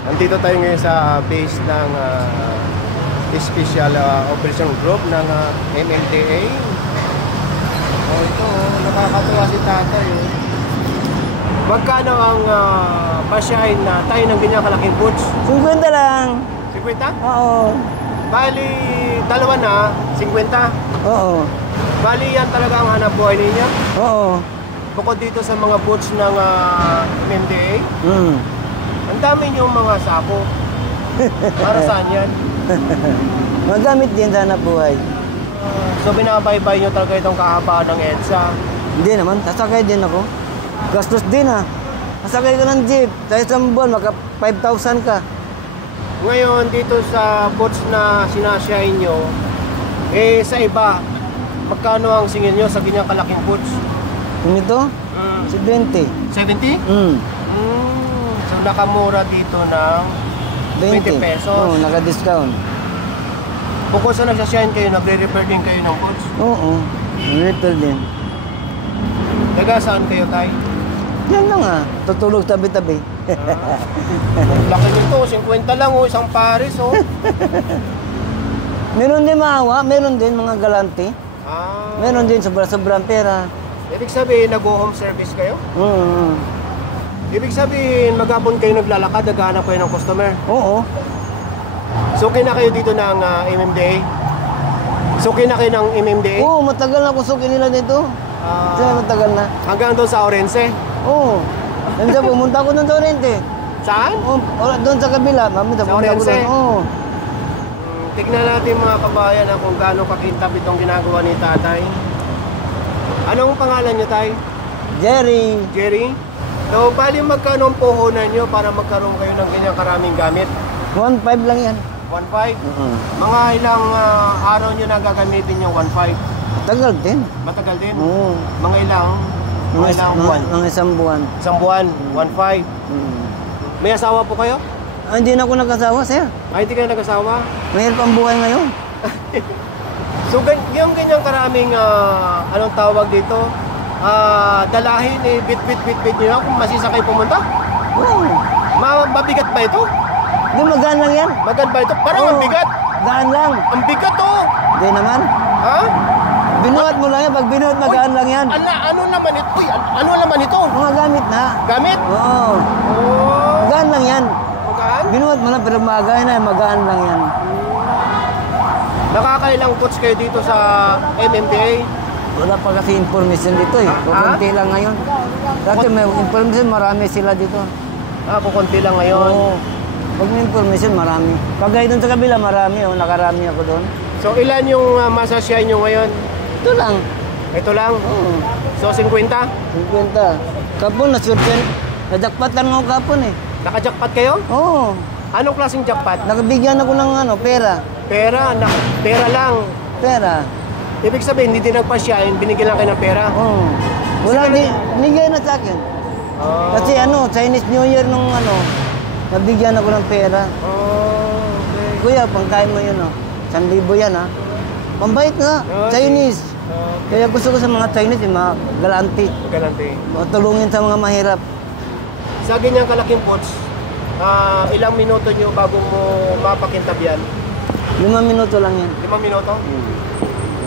Nandito tayo ngayon sa base ng Special Operation Group ng MMDA. Ito, nakakatuwa si tatay. Magkano ang pasyahin na tayo ng ganyan kalaking boots? 50 lang. 50? Oo. Bali, dalawa na, 50? Oo. Bali, yan talaga ang hanap buhay ninyo? Oo. Bukod dito sa mga boots ng MMDA, ang dami niyong mga sako. Para saan yan? Magamit din sana buhay. So binabaybay nyo talaga itong kahabaan ng EDSA? Hindi naman, sasakay din ako. Gastos din ah. Sasakay ka ng jeep, sa isang buwan, maka 5,000 ka. Ngayon, dito sa boots na sinasyahin nyo, sa iba, magkano ang singil nyo sa ganyang kalaking boots? Yung ito? 70. 70? So nakamura dito ng 20 pesos. Oo, naka-discount. Bukod sa nagsasyahin kayo, nagre-repair din kayo ng boots? Oo, repair din. Taga saan kayo, tay? Yan lang ah, tutulog tabi-tabi. Laki nito, 50 lang o, isang pares o. Meron din maawa, meron din mga galante. Meron din sobra-sobrang pera. Ibig sabihin, nag-home service kayo? Ibig sabihin, maghapon kayo naglalakad, naghahanap kayo ng customer? Oo. Suki na kayo dito ng MMDA? Suki na kayo ng MMDA? Oo, matagal na kusukin nila dito. Sila matagal na. Hanggang doon sa Orense? Oo. Nandiyan pumunta ako doon sa Oriente. Saan? Oo, doon sa kabila. Pumunta ako Orense? doon. Oo. Tignan natin mga kabayan kung gaano kakintab itong ginagawa ni tatay. Anong pangalan niyo, tay? Jerry. Jerry? So, bali magkano ang puhunan nyo para magkaroon kayo ng ganyang karaming gamit? 1.5 lang yan. 1.5? Mga ilang araw nyo na gagamitin yung 1.5? Matagal din. Matagal din? Oo. Mga ilang buwan? Mga isang buwan. Isang buwan? 1.5? May asawa po kayo? Hindi na ako nag-asawa, sir. Ay, hindi kayo nag-asawa? Mahirap ang buhay ngayon. So, yung ganyang karaming, anong tawag dito? Dalahin, bit nyo kung masisakay pumunta? Oo. Mabigat ba ito? Hindi, magaan lang yan. Magaan ba ito? Parang ang bigat. Gaan lang. Ang bigat oh. Hindi naman. Ha? Binuhat mo lang yan. Pag binuhat, magaan lang yan. Ano naman ito? Uy, ano naman ito? Mga gamit na. Gamit? Oo. Oh. Magaan lang yan. Magaan? Binuhat mo lang, pero magaan na yan. Magaan lang yan. Nakakailang coach kayo dito sa MMDA? Wala pa kasi information dito eh. Kukunti lang ngayon. Dati may information, marami sila dito. Kukunti lang ngayon. Oo. Pag may information, marami. Pag doon sa kabila, marami. Nakarami ako doon. So, ilan yung masasyahin nyo ngayon? Ito lang. Ito lang? Oo. So, 50? 50. Kapon, nasurten. Najakpatan mo kapon eh. Naka-jackpot kayo? Oo. Anong klaseng jackpot? Nakabigyan ako ng pera. Pera. Pera lang. Pera. Ibig sabihin, hindi din nagpasyahin, binigyan lang kayo ng pera? Oo. Wala, binigay na sa akin. Kasi Chinese New Year nung nabigyan ako ng pera. Okay. Kuya, pangkain mo yun 1,000 yan Pambait nga, Chinese. Kaya gusto ko sa mga Chinese, yung mga galante. Galante. Tulungin sa mga mahirap. Sa ganyang kalaking pots, ilang minuto nyo bago mo mapakintab yan? 5 minuto lang yan. 5 minuto?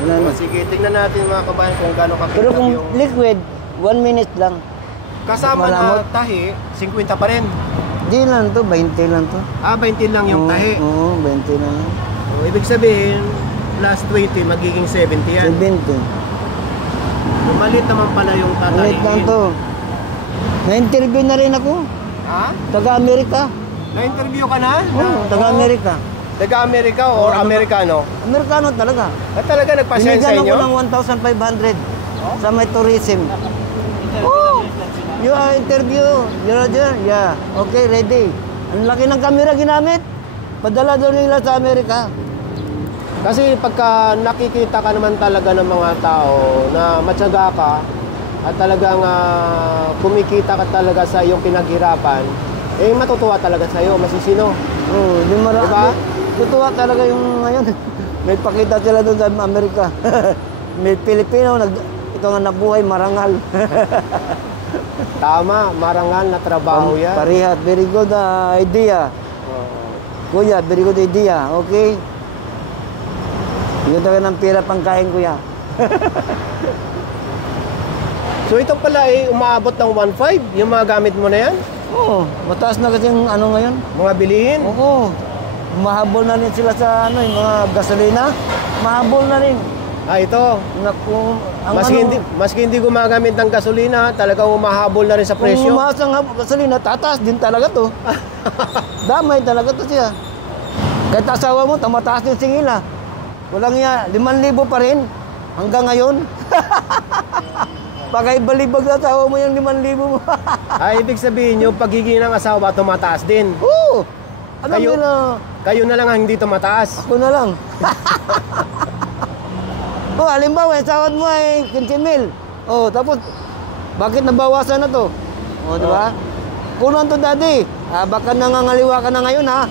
Wala na. Sige, tingnan natin mga kabayan kung gaano kakintab Pero kung yung... liquid, 1 minute lang. Kasama malamot. na tahi, 50 pa rin. Di lang to, 20 lang to. 20 lang yung tahi. Oo, 20 lang. So, ibig sabihin, plus 20, magiging 70 yan. 70. Malit naman pala yung tatahiin. Minute lang to. Na-interview na rin ako. Ha? Taga-Amerika. Na-interview ka na? Oo, taga-Amerika. Taga-Amerika o Amerikano? Amerikano talaga. Talaga nagpasyahin sa Binigyan inyo? ako ng 1,500 sa may tourism. Oh, you are interview. Roger? Yeah. Okay, ready. Ang laki ng camera ginamit. Padala doon nila sa Amerika. Kasi pagka nakikita ka naman talaga ng mga tao na matyaga ka at talagang kumikita ka talaga sa iyong pinaghirapan, matutuwa talaga sa iyo, masisino. Oo, di marami. Diba? Tutuwa talaga yung ngayon. May pakita sila doon sa Amerika. May Pilipino, ito nga nabuhay, marangal. Tama, marangal na trabaho yan. Parihat, very good idea. Kuya, very good idea, okay? Bigyan tayo ng pera pangkain, kuya. So ito pala ay umaabot ng 1.5, yung mga gamit mo na yan? Oo, mataas na kasi yung ano ngayon. Mga bilihin? Oo, mahabol na rin sila sa ano, yung mga gasolina. Mahabol na rin. Ah, ito. Naku, ang Maski hindi gumagamit ng gasolina, talagang umahabol na rin sa kung presyo. umaas ang gasolina, tataas din talaga to. Damay talaga to siya. Kahit asawa mo, tamataas yung singila. Walang niya, 5,000 pa rin. Hanggang ngayon. Pagkaibalibag na asawa mo yung 5,000 mo. Ibig sabihin yung pagiging ng asawa tumataas din. Oo! Alam Kayo- nila, Kayo na lang ang hindi tumataas. ako na lang. Oh, halimbawa, yung sahod mo ay 15,000. Oh, tapos, bakit nabawasan na to? Oh, di ba? Kunan to, daddy. Baka nangangaliwa ka na ngayon, ha?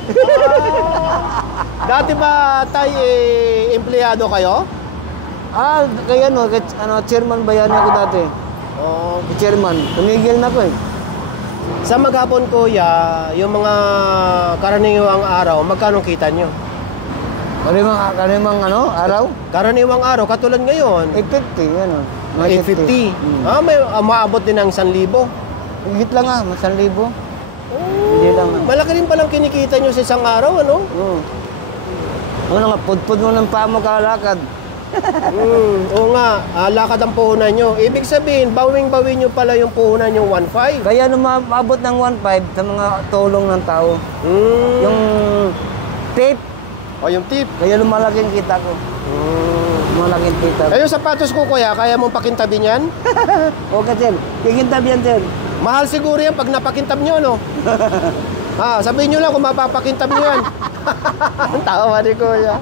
Dati ba tayo empleyado kayo? Kaya chairman bayani ako dati. Oh, Chairman, tumigil na ko eh. sa maghapon kuya, yung mga karaniwang araw, magkano kita nyo? Kalimang araw? Karaniwang araw, katulad ngayon, 850, ano. 850. May maabot din ng 1,000. Higit lang 1,000. Hindi lang. Malaki rin palang kinikita nyo sa isang araw, ano? Oo. Ano nga, pudpud mo ng paa mo kalakad. Oo nga, lakad ang puhunan nyo. Ibig sabihin, bawing-bawin nyo pala yung puhunan yung 1.5. Kaya maabot ng 1.5 sa mga tulong ng tao. Yung tape, O yung tip. kaya lumalaking kita ko. Lumalaking kita ko. Yung sapatos ko kuya, kaya mong pakintabin yan? Okay, sir. Kikintab yan, sir. Mahal siguro yan pag napakintab nyo, no? Sabihin nyo lang kung mapapakintab nyo yan. Ang tawa ni kuya.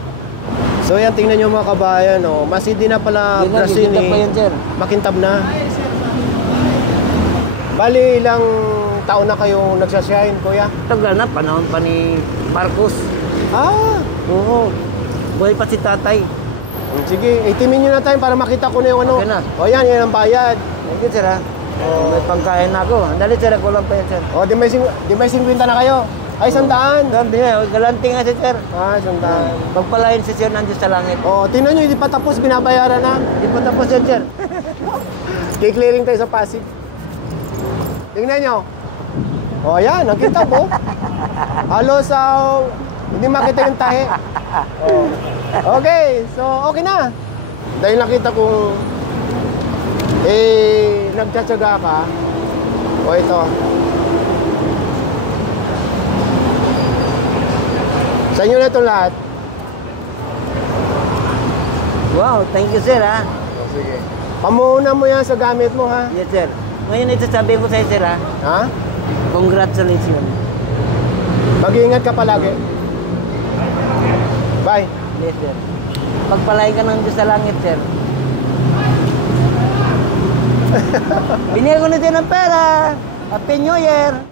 So yan, tingnan nyo mga kabayan, no? Mas hindi na pala Yun na, Brazil, kikintab pa yan, sir. makintab na. Bali, ilang taon na kayo nagsashine, kuya? Tagal na, panahon pa ni Marcos. Oo. Buhay pa si tatay. Sige, itimin nyo na tayo para makita ko na yung ano. Okay na. O yan, yan ang bayad. Thank you, sir, ha? May pangkain na ako. Andali, sir. Ako lang pa yan, sir. O, di may 50 na kayo. Ay, 100. Sabi niya, galanting nga si sir. 100. Pagpalain si sir nandiyo sa langit. O, tingnan nyo, hindi pa tapos, binabayaran na. Di pa tapos yan, sir. Kiklearing tayo sa Pasig. Tingnan nyo. O, yan, nakita po. Halos, hindi makita yung tahe. O. Okay, so okay na. Dahil nakita kong nagtsatsaga ka. O, ito. Sa inyo na ito lahat. Wow, thank you, sir, ha? Sige. Pamuhunan mo yan sa gamit mo, ha? Yes, sir. Ngayon, ito sabihin ko sa'yo, sir, ha? Ha? Congratulations. Mag-iingat ka palagi. Bye. Yes, sir. Pagpalain ka ng Diyos sa langit, sir. Binigay ko na din ng pera. Happy New Year.